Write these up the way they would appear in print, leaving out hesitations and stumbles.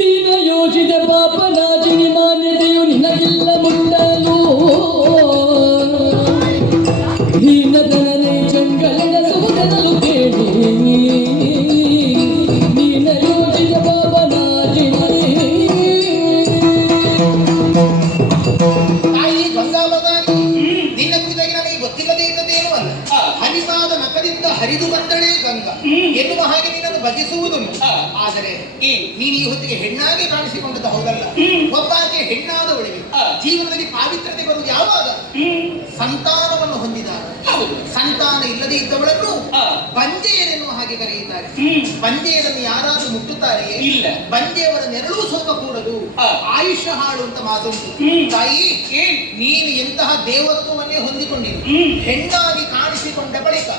ನೀನ ಯೋಚಿತ ಪಾಪನಾಚಿನಿ ಮಾನ್ಯತೆಯು ನಿನಗಿಲ್ಲ ಮುಟ್ಟಲು ಹೀನತನನೇ ಚಂಗಲೆನಸುವುದೆನಲು ಕೇಳಿ ನೀನ ಯೋಚಿತ ಪಾಪನಾಚಿನಿ. ತಾಯಿ ಗಂಗಾವತಾರಿ ನಿನ್ನ ಕುರಿತಾಗಿ ನನಗೆ ಗೊತ್ತಿಲ್ಲದೆ ಇದ್ದದೇನೂ ಅಲ್ಲ. ಹನಿಪಾದ ನಖದಿಂದ ಹರಿದು ಬಂದಳೇ ಗಂಗಾ ಎನ್ನುವ ಹಾಗೆ ನಿನ್ನನ್ನು ಭಜಿಸುವುದುಂಟು. ಆದರೆ ನೀನು ಈ ಹೊತ್ತಿಗೆ ಹೆಣ್ಣಾಗಿ ಕಾಣಿಸಿಕೊಂಡದ್ದು ಹೌದಲ್ಲ. ಒಬ್ಬಾಕೆ ಹೆಣ್ಣಾದವಳಿಗೆ ಜೀವನದಲ್ಲಿ ಪಾವಿತ್ರತೆ ಬರುವುದು ಯಾವಾಗ? ಸಂತಾನವನ್ನು ಹೊಂದಿದಾಗ. ಸಂತಾನ ಇಲ್ಲದೆ ಇದ್ದವಳನ್ನು ಬಂಜೆಯರೆನ್ನುವ ಹಾಗೆ ಕರೆಯುತ್ತಾರೆ. ಬಂಜೆಯರನ್ನು ಯಾರಾದ್ರೂ ಮುಟ್ಟುತ್ತಾರೆಯೇ? ಇಲ್ಲ. ಬಂಜೆಯವರ ನೆರಳು ಸೋಕಕೂಡದು, ಆಯುಷ್ಯ ಹಾಳು ಅಂತ ಮಾತುಂಟು. ತಾಯಿ ನೀನು ಎಂತಹ ದೇವತ್ವವನ್ನೇ ಹೊಂದಿಕೊಂಡಿರು. ಹೆಣ್ಣಾಗಿ ಕಾಣಿಸಿಕೊಂಡ ಬಳಿಕ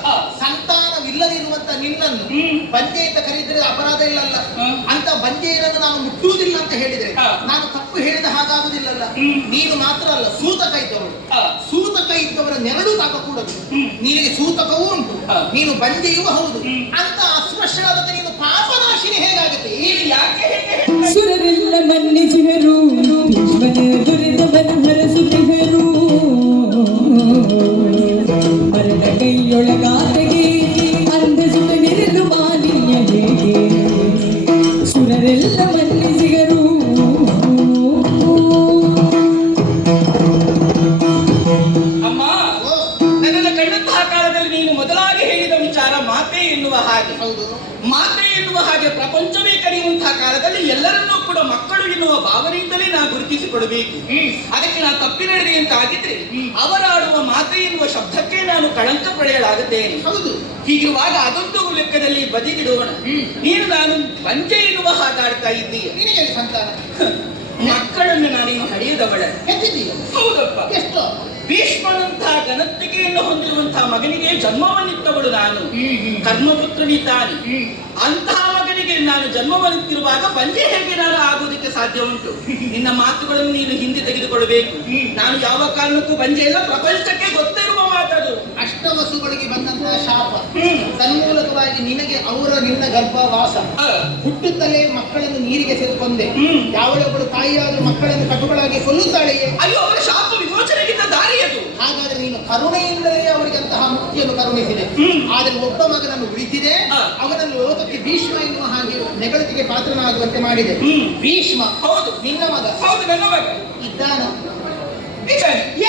ಸಂತಾನವಿಲ್ಲದಿರುವಂತ ನಿನ್ನನ್ನು ಬಂಜೆ ಅಂತ ಕರೆಯಿದ್ರೆ ಅಪರಾಧ ಇಲ್ಲಲ್ಲ. ಅಂತ ಬಂಜೆಯರನ್ನು ನಾನು ಮುಟ್ಟುವುದಿಲ್ಲ ಅಂತ ಹೇಳಿದ್ರೆ ನಾನು ತಪ್ಪು ಹೇಳಿದ ಹಾಗಾಗುವುದಿಲ್ಲಲ್ಲ. ನೀನು ಮಾತ್ರ ಅಲ್ಲ, ಸೂತಕ ಇದ್ದವಳು. ಸೂತಕ ಇದ್ದವರ ನೆರಳು ತಾಕಕೂಡದು. ನಿನಗೆ ಸೂತಕವೂ ಉಂಟು, ನೀನು ಬಂಜೆಯೂ ಹೌದು. ಅಂತ ಅಸ್ಪೃಶ್ಯವಾದಂತ ನೀನು ಪಾಪನಾಶಿನಿ ಹೇಗಾಗುತ್ತೆ? ಯಾಕೆ ಸುರರೆಲ್ಲ ಮನ್ನಿಸಿದರು, ದುರಿದವನ್ನು ಹರಸುತ್ತಿದ್ದರು. ಮರಣ ಕೈಯೊಳಗಾತೆಗೆ ಅಂದಿಸುತ್ತ ನಿರಲು ಮಾಲಿನ್ಯ ಹೇಗೆ? ಸುರರೆಲ್ಲ ಮನ್ನಿಸಿದರು. ಅಮ್ಮ, ನನ್ನನ್ನು ಕಂಡಂತಹ ಕಾಲದಲ್ಲಿ ನೀನು ಮೊದಲಾಗಿ ಹೇಳಿದ ವಿಚಾರ ಮಾತೆ ಎನ್ನುವ ಹಾಗೆ. ಹೌದು, ಮಾತೆ ಎನ್ನುವ ಹಾಗೆ ಪ್ರಪಂಚವೇ ಕರೆಯುವಂತಹ ಕಾಲದಲ್ಲಿ ಎಲ್ಲರನ್ನೂ ಕೂಡ ಮಕ್ಕಳು ಎನ್ನುವ ಭಾವನೆಯಿಂದಲೇ ನಾವು ಗುರುತಿಸಿಕೊಡಬೇಕು. ಅದಕ್ಕೆ ನಾನು ತಪ್ಪಿ ನಡೆದೆ ಅಂತ ಆಗಿದ್ರೆ ಅವರಾಡುವ ಮಾತೆ ಎನ್ನುವ ಶಬ್ದಕ್ಕೆ ನಾನು ಕಳಂಕ ಪಡೆಯಲಾಗುತ್ತೇನೆ. ಹೌದು. ಹೀಗಿರುವಾಗ ಅದೊಂದು ಲೆಕ್ಕದಲ್ಲಿ ಬದಿಗಿಡೋಣ. ನೀನು ನಾನು ಬಂಜೆ ಎನ್ನುವ ಹಾಗಾಡ್ತಾ ಇದ್ದೀಯ. ನಿನಗೆ ಸಂತಾನ ಮಕ್ಕಳನ್ನು ನಾನೇನು ಹಡೆಯದವಳ. ಎತ್ತಿದ್ದೀಯ? ಹೌದಪ್ಪ. ಎಷ್ಟು? ಭೀಷ್ಮನಂತಹ ಘನತೆಯನ್ನು ಹೊಂದಿರುವಂತಹ ಮಗನಿಗೆ ಜನ್ಮವನ್ನಿತ್ತವಳು ನಾನು. ಕರ್ಮಪುತ್ರನಿದ್ದಾನೆ. ಅಂತಹ ಮಗನಿಗೆ ನಾನು ಜನ್ಮವನ್ನಿತ್ತಿರುವಾಗ ಬಂಜೆ ಹೇಗೆ ನಾನು ಆಗುವುದಕ್ಕೆ ಸಾಧ್ಯ ಉಂಟು? ನಿನ್ನ ಮಾತುಗಳನ್ನು ನೀನು ಹಿಂದೆ ತೆಗೆದುಕೊಳ್ಳಬೇಕು. ನಾನು ಯಾವ ಕಾರಣಕ್ಕೂ ಬಂಜೆ ಇಲ್ಲ, ಪ್ರಪಂಚಕ್ಕೆ ಗೊತ್ತಿರುವ ಮಾತದು. ಅಷ್ಟವಸುಗಳಿಗೆ ಬಂದಂತಹ ಶಾಪ ತನ್ಮೂಲಕವಾಗಿ ನಿನಗೆ ನಿನ್ನ ಗರ್ಭವಾಸ. ಹುಟ್ಟುತ್ತಲೇ ಮಕ್ಕಳನ್ನು ನೀರಿಗೆ ಸೇರಿಕೊಂಡೆ. ಯಾವಳೊಬ್ಬಳು ತಾಯಿಯಾದ ಮಕ್ಕಳನ್ನು ಕಟುಗಳಾಗಿ ಕೊಲ್ಲುತ್ತಾಳೆಯೇ? ಅಯ್ಯೋ, ಅವರ ಶಾಪ ವಿಮೋಚನೆಗಿಂತ ದಾರಿ ಅದು. ಹಾಗಾದ್ರೆ ನೀನು ಕರುಣೆಯಿಂದಲೇ ಅವರಿಗೆ ಅಂತಹ ಮುಕ್ತಿಯನ್ನು ಕರುಣಿಸಿದೆ. ಆದರೆ ಒಬ್ಬ ಮಗನನ್ನು ಉಳಿಸಿದೆ, ಅವನನ್ನು ಲೋಕಕ್ಕೆ ಭೀಷ್ಮ ಎನ್ನುವ ಹಾಗೆ ನೆಗಳತಿಗೆ ಪಾತ್ರನಾಗುವಂತೆ ಮಾಡಿದೆ. ಭೀಷ್ಮ ಹೌದು ನಿನ್ನ ಮಗ. ಹೌದು, ನನ್ನ ಮಗ. ಇದ್ದಾನ?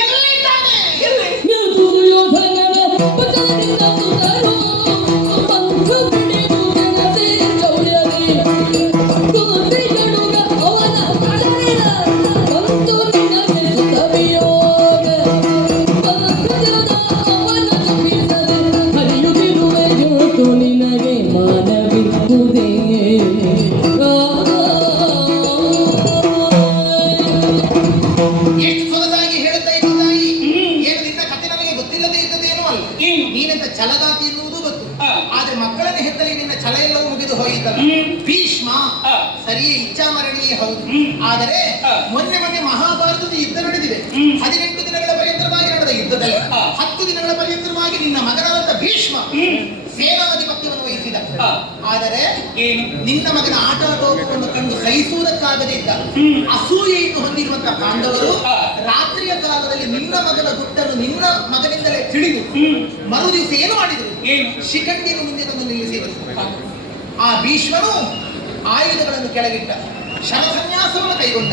ಎಲ್ಲಿದ್ದಾನೆ? ಎಲ್ಲಿ? ದುರ್ಯೋಧನನ ಪತನದಿಂದ ಸುತರು ಬಂಧು ಬಿಡಿಯುವುದೆನದೆ ಚೌರ್ಯದಿ ಕುಂದಿಗಡುಗ ಅವನ ಕಡಲಿನ ಬಂತು ನಿನಗೆ ಸುತವಿಯೋಗ ಬಂಧುಜನ ಅವನ ಜಪಿಸದೆ ಹರಿಯುತ್ತಿರುವೆ ಜೋತು ನಿನಗೆ ಮಾನವಿರುವುದೇ. ಎಷ್ಟು ಸೊಗಸಾಗಿ ಹೇಳುತ್ತಾ ಇದ್ದ ತಾಯಿ. ಏನು ನಿನ್ನ ಕಥೆ ನಮಗೆ ಗೊತ್ತಿಲ್ಲದೆ ಇದ್ದದೇನೂ ಅಲ್ಲ. ನೀನೆಂತ ಛಲಗಾತಿ ಎನ್ನುವುದು ಗೊತ್ತು. ಆದ್ರೆ ಮಕ್ಕಳನ್ನು ಹೆತ್ತಲ್ಲಿ ನಿನ್ನ ಛಲ ಎಲ್ಲವೂ ಮುಗಿದು ಹೋಯಿತಲ್ಲ. ಭೀಷ್ಮ ಸರಿಯೇ ಇಚ್ಛಾಮರಣೀಯ ಹೌದು. ಆದರೆ ಮೊನ್ನೆ ಮಹಾಭಾರತದ ಯುದ್ಧ ನಡೆದಿದೆ. 18 ದಿನಗಳ ಪರ್ಯಂತರವಾಗಿ ನಡೆದ ಯುದ್ಧದಲ್ಲಿ 10 ದಿನಗಳ ಪರ್ಯಂತರವಾಗಿ ನಿನ್ನ ಮಗನಾದಂತ ಭೀಷ್ಮ ಸೇನಾಧಿಪತ್ಯವನ್ನು ವಹಿಸಿದ. ಆದರೆ ನಿನ್ನ ಮಗನ ಆಟಾಟೋಪವನ್ನು ಕಂಡು ಸಹಿಸುವುದಕ್ಕಾಗದೇ ಇದ್ದ ಅಸೂಯೆಯನ್ನು ಹೊಂದಿರುವಂತಹ ಪಾಂಡವರು ರಾತ್ರಿಯ ಕಾಲದಲ್ಲಿ ನಿನ್ನ ಮಗನ ಗುಟ್ಟನ್ನು ನಿನ್ನ ಮಗನಿಂದಲೇ ತಿಳಿದು ಮರು ದಿವಸ ಏನು ಮಾಡಿದರು? ಶಿಖಂಡಿಯನ್ನು ಮುಂದೆ ತಂದು ನಿಲ್ಲಿಸಿದರು. ಆ ಭೀಷ್ಮನು ಆಯುಧಗಳನ್ನು ಕೆಳಗಿಟ್ಟ, ಶರಸನ್ಯಾಸವನ್ನು ಕೈಗೊಂಡ.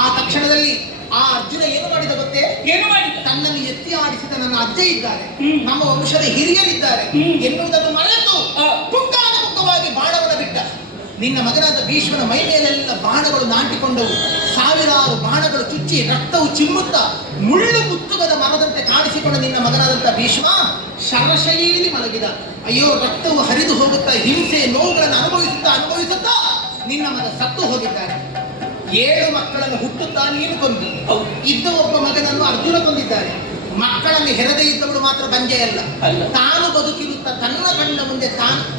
ಆ ತಕ್ಷಣದಲ್ಲಿ ಆ ಅರ್ಜುನ ಏನು ಮಾಡಿದ ಗೊತ್ತೇ? ಏನು ಮಾಡಿದ? ತನ್ನನ್ನು ಎತ್ತಿ ಆಡಿಸಿದ ನನ್ನ ಅಜ್ಜೆ ಇದ್ದಾರೆ, ನಮ್ಮ ವಂಶದ ಹಿರಿಯರಿದ್ದಾರೆ ಎನ್ನುವುದನ್ನು ಮರೆತು ಪುಂಖಾನುಪುಂಖವಾಗಿ ಬಾಣವನ್ನು ಬಿಟ್ಟ. ನಿನ್ನ ಮಗನಾದ ಭೀಷ್ಮನ ಮೈ ಮೇಲೆಲ್ಲ ಬಾಣಗಳು ನಾಟಿಕೊಂಡವು. ಸಾವಿರಾರು ಬಾಣಗಳು ಚುಚ್ಚಿ ರಕ್ತವು ಚಿಮ್ಮುತ್ತಾ ಮುಳ್ಳು ಮುತ್ತುಗದ ಮರದಂತೆ ಕಾಣಿಸಿಕೊಂಡ ನಿನ್ನ ಮಗನಾದಂತ ಭೀಷ್ಮ ಶರಶೈಲಿ ಮಲಗಿದ. ಅಯ್ಯೋ, ರಕ್ತವು ಹರಿದು ಹೋಗುತ್ತಾ ಹಿಂಸೆ ನೋವುಗಳನ್ನು ಅನುಭವಿಸುತ್ತಾ ನಿನ್ನ ಮಗ ಸತ್ತು ಹೋಗಿದ್ದಾನೆ. 7 ಮಕ್ಕಳನ್ನು ಹುಟ್ಟುತ್ತಾ ನೀನು ಕೊಂದು ಇದ್ದ ಒಬ್ಬ ಮಗನನ್ನು ಅರ್ಜುನ ಕೊಂದಿದ್ದಾರೆ. ಮಕ್ಕಳನ್ನು ಹೆರದೇ ಇದ್ದವಳು ಮಾತ್ರ ಬಂಜೆಯಲ್ಲ, ತಾನು ಬದುಕಿರುತ್ತಾ ತನ್ನ ಕಣ್ಣ ಮುಂದೆ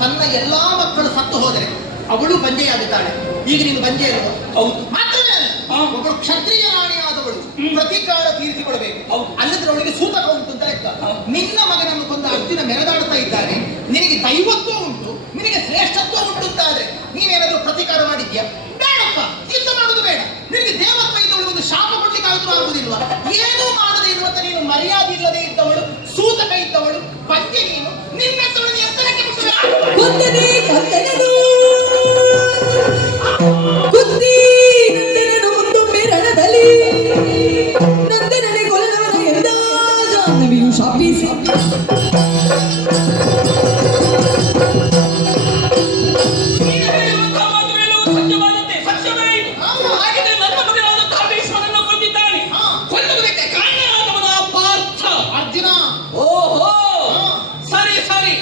ತನ್ನ ಎಲ್ಲಾ ಮಕ್ಕಳು ಸತ್ತು ಹೋದರೆ ಅವಳು ಬಂಜೆಯಾಗುತ್ತಾಳೆ. ಈಗ ನೀನು ಬಂಜೆ ಅಲ್ವ? ಹೌದು. ಮಾತ್ರವೇ ಒಬ್ಬಳು ಕ್ಷತ್ರಿಯ ರಾಣಿಯಾದವಳು ಪ್ರತೀಕಾರ ತೀರಿಸಿಕೊಳ್ಬೇಕು. ಅಲ್ಲದ್ರೆ ಅವಳಿಗೆ ಸೂತಕ ಉಂಟು ಅಂತ ಲೆಕ್ಕ. ನಿನ್ನ ಮಗನನ್ನು ಕೊಂದ ಅರ್ಜುನ ಮೆರೆದಾಡುತ್ತಾ ಇದ್ದಾನೆ. ನಿನಗೆ ದೈವತ್ವ ಉಂಟು, ನಿನಗೆ ಶ್ರೇಷ್ಠತ್ವ ಉಂಟು ಅಂತಾದ್ರೆ ನೀನೇನಾದ್ರೂ ಪ್ರತಿ ಇದೆಯಾ? ಬೇಡಪ್ಪ, ಯುದ್ಧ ಮಾಡುದು ಬೇಡ. ನಿನಗೆ ದೇವತ್ವ ಇದ್ದವಳು ಒಂದು ಶಾಪ ಕೊಡ್ಲಿಕ್ಕಾದ್ರೂ ಆಗುದಿಲ್ವಾ? ಏನೂ ಮಾಡದೆ ಇರುವಂತ ನೀನು ಮರ್ಯಾದೆ ಇಲ್ಲದೆ ಇದ್ದವಳು, ಸೂತಕ ಇದ್ದವಳು, ಪಂಚೆ ನೀನು, ನಿನ್ನಂತವಳು ಎತ್ತರಕ್ಕೆ ಬಿಟ್ಟು ಕೊಂದನೆ ಕಂದನನು ಕುಂದಿ ನಂದನನು ಮುಂದೊಮ್ಮೆ ರಣದಲ್ಲಿ ನಂದನನೆ ಕೊಲ್ಲವನ ಎಂದ ಜಾಹ್ನವಿಯು ಶಾಪಿಸಿ ನೀನು ಹೇಳುವಂತಹ ಮಾತುಗಳೆಲ್ಲವೂ ಸತ್ಯವಾದದ್ದೇ, ಸತ್ಯವೇ ಇದು. ಹಾಗಿದ್ರೆ ನನ್ನ ಮಗನಾದಂತಹ ಭೀಷ್ಮನನ್ನು ಕೊಂದಿದ್ದಾನೆ. ಕೊಲ್ಲುವುದಕ್ಕೆ ಕಾರಣನಾದವನು ಆ ಪಾರ್ಥ. ಅರ್ಜುನ. ಓಹೋ, ಸರಿ ಸರಿ.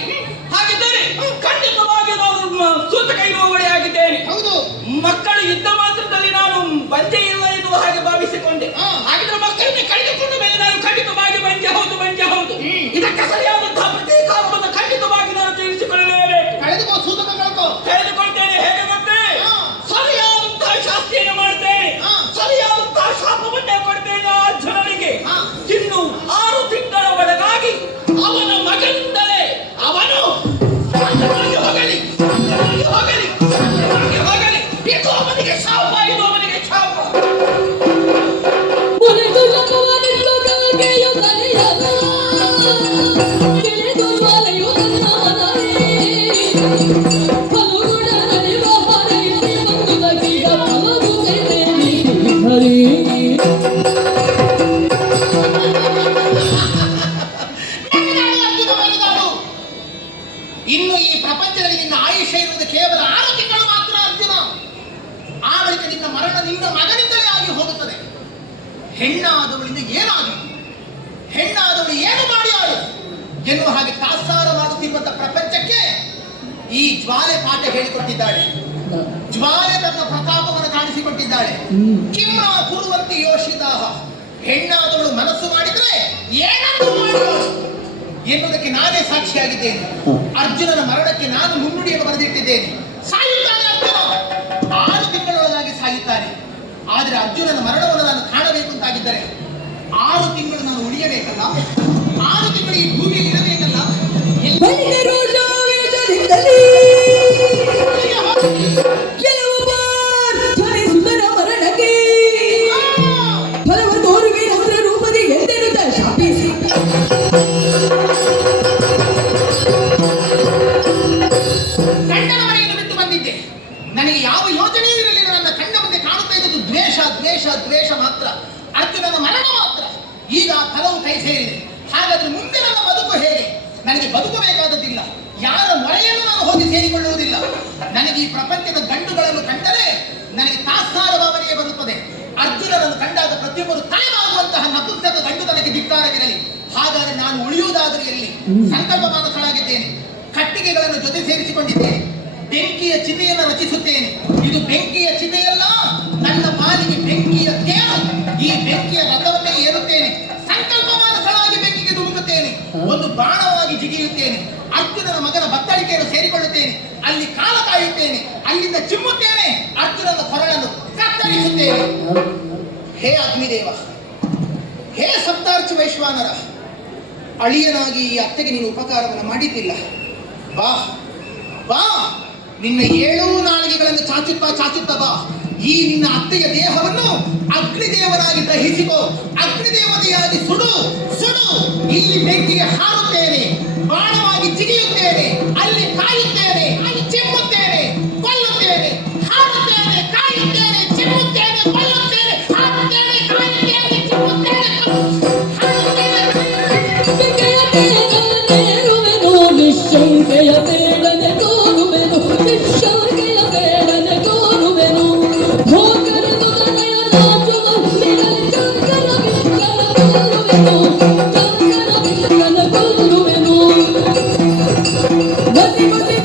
ಹಾಗಿದ್ದರೆ ಖಂಡಿತವಾಗಿ ನಾನು ಸೂತಕ ಇರುವವಳೆ ಆಗಿದ್ದೇನೆ. ಹೌದು. ಮಕ್ಕಳು ಯುದ್ಧ ಮಾತ್ರದಲ್ಲಿ ನಾನು ಬಂಜೆ ಇಲ್ಲ ಎನ್ನುವ ಹಾಗೆ ಭಾವಿಸಿಕೊಂಡೆ. ಹಾಗಿದ್ರೆ ಮಕ್ಕಳನ್ನೇ ಕಳೆದುಕೊಂಡ ಮೇಲೆ ನಾನು ಖಂಡಿತವಾಗಿ ಬಂಜೆ ಹೌದು, ಬಂಜೆ ಹೌದು. ಇದಕ್ಕೆ ಸರಿಯಾದಂತಹ ಪ್ರತೀಕಾರವನ್ನು ಖಂಡಿತವಾಗಿ ನಾನು ತಿಳಿಸಿಕೊಳ್ಳಲೇಬೇಕು. ಕಳೆದುಕೋ, ಸೂತಕ ಕಳ್ಕೋ. ಕಳೆದುಕೊಳ್ತೇನೆ. ಹೇಗೆ ಗೊತ್ತೇ? ಸರಿಯಾದಂತಹ ಶಾಸ್ತಿಯನ್ನು ಮಾಡ್ತೇನೆ, ಸರಿಯಾದಂತಹ ಶಾಪವನ್ನೇ ಕೊಡ್ತೇನೆ ಆ ಅರ್ಜುನನಿಗೆ. ಇನ್ನು 6 ತಿಂಗಳ ಒಳಗಾಗಿ ಅವನ ಮಗನಿಂದಲೇ ಅವನು ಶಾಂತವಾಗಿ ಹೋಗಲಿ, ಶಾಂತವಾಗಿ ಹೋಗಲಿ, ಶಾಂತವಾಗಿ ಹೋಗಲಿ. ಇದು ಅವನಿಗೆ ಶಾಪ, ಇದು ಅವನಿಗೆ ಶಾಪ. ಮುರಿದು ಜಗವನಿಟ್ಟು ಗಂಗೆಯು ಕಲಿಯದ ತಿಳಿದು ಮಲೆಯು ನನ್ನ ಮನವೇ ಫಲಗುಣ ನಲಿವ ಹರೈಸಿ ಬಂದುದಕ್ಕೀಗ ಫಲಗುತ್ತೇನೆ ಹರಿ ಅರ್ಜುನ ಮರೆದಾಡು. ಇನ್ನು ಈ ಪ್ರಪಂಚದಲ್ಲಿ ನಿನ್ನ ಆಯುಷ್ಯ ಇರುವುದು ಕೇವಲ 6 ತಿಂಗಳು ಮಾತ್ರ ಅರ್ಜುನ. ಆ ಬಳಿಕ ನಿನ್ನ ಮರಣ ನಿನ್ನ ಮಗನಿಂದಲೇ ಆಗಿ ಹೋಗುತ್ತದೆ. ಹೆಣ್ಣಾದವಳಿಂದ ಏನಾಗಿ, ಹೆಣ್ಣಾದವಳು ಏನು ಮಾಡಿ ಆಳು ಎನ್ನುವ ಹಾಗೆ ತಾತ್ಸಾರ ಮಾಡುತ್ತಿರುವಂತಹ ಪ್ರಪಂಚಕ್ಕೆ ಈ ಜ್ವಾಲೆ ಪಾಠ ಹೇಳಿಕೊಟ್ಟಿದ್ದಾಳೆ. ಜ್ವಾಲೆ ತನ್ನ ಪ್ರತಾಪವನ್ನು ಕಾಣಿಸಿಕೊಟ್ಟಿದ್ದಾಳೆ. ಕಿಮ್ನ ಕುರುವಂತಿ ಯೋಷಿತಾಹ, ಹೆಣ್ಣಾದವಳು ಮನಸ್ಸು ಮಾಡಿದ್ರೆ ಏನನ್ನೂ ಮಾಡಬಹುದು ಎನ್ನುವುದಕ್ಕೆ ನಾನೇ ಸಾಕ್ಷಿಯಾಗಿದ್ದೇನೆ. ಅರ್ಜುನನ ಮರಣಕ್ಕೆ ನಾನು ಮುನ್ನುಡಿಯನ್ನು ಬರೆದಿಟ್ಟಿದ್ದೇನೆ. ಸಾಯುತ್ತಾನೆ ಅರ್ಜುನ, 6 ತಿಂಗಳೊಳಗಾಗಿ ಸಾಯುತ್ತಾನೆ. ಆದರೆ ಅರ್ಜುನನ ಮರಣವನ್ನು ನಾನು ಕಾಣಬೇಕು ಅಂತಾಗಿದ್ದರೆ 6 ತಿಂಗಳು ನಾನು ಉಳಿಯಬೇಕಲ್ಲ, 6 ತಿಂಗಳು ಈ ಭೂಮಿಯಲ್ಲಿ ಇರಬೇಕಲ್ಲ. ಬಲಿತ ರೋಷಾವೇಶದಿಂದಲೇ ಕೆಲವು ಪ್ರಾರ್ಥನೆ ಸುಂದರ ಮರಣಕ್ಕೆ ಫಲವ ತೋರುವೆ ಅವರ ರೂಪದಿ ಎಂದೆನುತ ಶಾಪಿಸಿ ಗಂಡನ ಮನೆಯನ್ನು ಬಿಟ್ಟು ಬಂದಿದ್ದೆ. ನನಗೆ ಯಾವ ಯೋಚನೆಯೂ ಇರಲಿಲ್ಲ. ನನ್ನ ಕಣ್ಣ ಮುಂದೆ ಕಾಣುತ್ತಾ ಇದ್ದದ್ದು ದ್ವೇಷ, ದ್ವೇಷ, ದ್ವೇಷ ಮಾತ್ರ. ಅರ್ಜುನನ ಮರಣ ಮಾತ್ರ. ಈಗ ಫಲವು ಕೈ ಸೇರಿದೆ. ಹಾಗಾದ್ರೆ ಮುಂದೆ ನನ್ನ ಬದುಕು ಹೇಗೆ? ನನಗೆ ಬದುಕಬೇಕಾದದ್ದಿಲ್ಲ. ಯಾರ ಮೊರೆಯನ್ನು ನಾನು ಹೋಗಿ ಸೇರಿಕೊಳ್ಳುವುದಿಲ್ಲ. ನನಗೆ ಈ ಪ್ರಪಂಚದ ಗಂಡುಗಳನ್ನು ಕಂಡರೆ ನನಗೆ ತಾತ್ಸಾರ ಭಾವನೆಯೇ ಬರುತ್ತದೆ. ಅರ್ಜುನನನ್ನು ಕಂಡಾಗ ಪ್ರತಿಯೊಬ್ಬರು ತಲೆಬಾಗುವಂತಹ ನಪುಂಸಕ ಗಂಡು ನನಗೆ ಧಿಕ್ಕಾರವಿರಲಿ. ಹಾಗಾದರೆ ನಾನು ಉಳಿಯುವುದಾದರೂ ಎಲ್ಲಿ? ಸಂಕಲ್ಪ ಮಾನಸಳಾಗಿದ್ದೇನೆ. ಕಟ್ಟಿಗೆಗಳನ್ನು ಜೊತೆ ಸೇರಿಸಿಕೊಂಡಿದ್ದೇನೆ. ಬೆಂಕಿಯ ಚಿತೆಯನ್ನು ರಚಿಸುತ್ತೇನೆ. ಇದು ಬೆಂಕಿಯ ಚಿತೆಯಲ್ಲ, ನನ್ನ ಪಾಲಿಗೆ ಬೆಂಕಿಯ ತೇರು. ಈ ಬೆಂಕಿಯ ರಥವನ್ನೇ ಏರುತ್ತೇನೆ. ಸಂಕಲ್ಪ ಮಾನಸಳಾಗಿ ಬೆಂಕಿಗೆ ಧುಮುಕುತ್ತೇನೆ. ಒಂದು ಬಾಣವಾಗಿ ಜಿಗಿಯುತ್ತೇನೆ. ಅರ್ಜುನನ ಮಗನ ಬತ್ತಳಿಕೆಯನ್ನು ಸೇರಿಕೊಳ್ಳುತ್ತೇನೆ. ಅಲ್ಲಿ ಕಾಲ ಕಾಯುತ್ತೇನೆ. ಅಲ್ಲಿಂದ ಚಿಮ್ಮುತ್ತೇನೆ. ಅರ್ಜುನನ ಕೊರಳನ್ನು ಕತ್ತರಿಸುತ್ತೇನೆ. ಹೇ ಅಗ್ನಿದೇವ, ಹೇ ಸಪ್ತಾರ್ಚ ವೈಶ್ವಾನರ, ಅಳಿಯನಾಗಿ ಈ ಅತ್ತೆಗೆ ನೀನು ಉಪಕಾರವನ್ನು ಮಾಡಿದ್ದಿಲ್ಲ. ಬಾ ಬಾ, ನಿನ್ನ 7 ನಾಳಿಗೆಗಳನ್ನು ಚಾಚುತ್ತಾ ಬಾ. ಈ ನಿನ್ನ ಅತ್ತೆಯ ದೇಹವನ್ನು ಅಗ್ನಿದೇವನಾಗಿ ದಹಿಸಿಕೋ. ಅಗ್ನಿದೇವತೆಯಾಗಿ ಸುಡು ಸುಡು. ಇಲ್ಲಿ ಬೆಂಕಿಗೆ ಹಾರುತ್ತೇನೆ, ಬಾಣವಾಗಿ ಜಿಗಿಯುತ್ತೇನೆ. ಅಲ್ಲಿ ಕಾಯುತ್ತೇನೆ, ಅಲ್ಲಿ ಚಿಮ್ಮುತ್ತೇನೆ, ಕೊಲ್ಲುತ್ತೇನೆ. ಹಾರುತ್ತೇನೆ, ಕಾಯುತ್ತೇನೆ, ಚಿಮ್ಮುತ್ತೇನೆ, ಕೊಲ್ಲುತ್ತೇನೆ. ಹಾರುತ್ತೇನೆ, ಕಾಯುತ್ತೇನೆ, ಚಿಮ್ಮುತ್ತೇನೆ, ಬೇಡನೆರುವೆನು ನಿಶಂಕೆಯ ಬೇಡನೆ ತೋರುವೆನು, ನಿಶಂಕೆಯ ಬೇಡನೆ ತೋರುವೆನು. ಭೋಗರದು ತನಯ ನಾಚುವ ನಿರಂಜನ ಬಿಕ್ಕನ ಕೊಲ್ಲುವೆನು, ಚಂಕನ ಬಿಕ್ಕನ ಕೊಲ್ಲುವೆನು. ಬಸಿ ಬಸಿ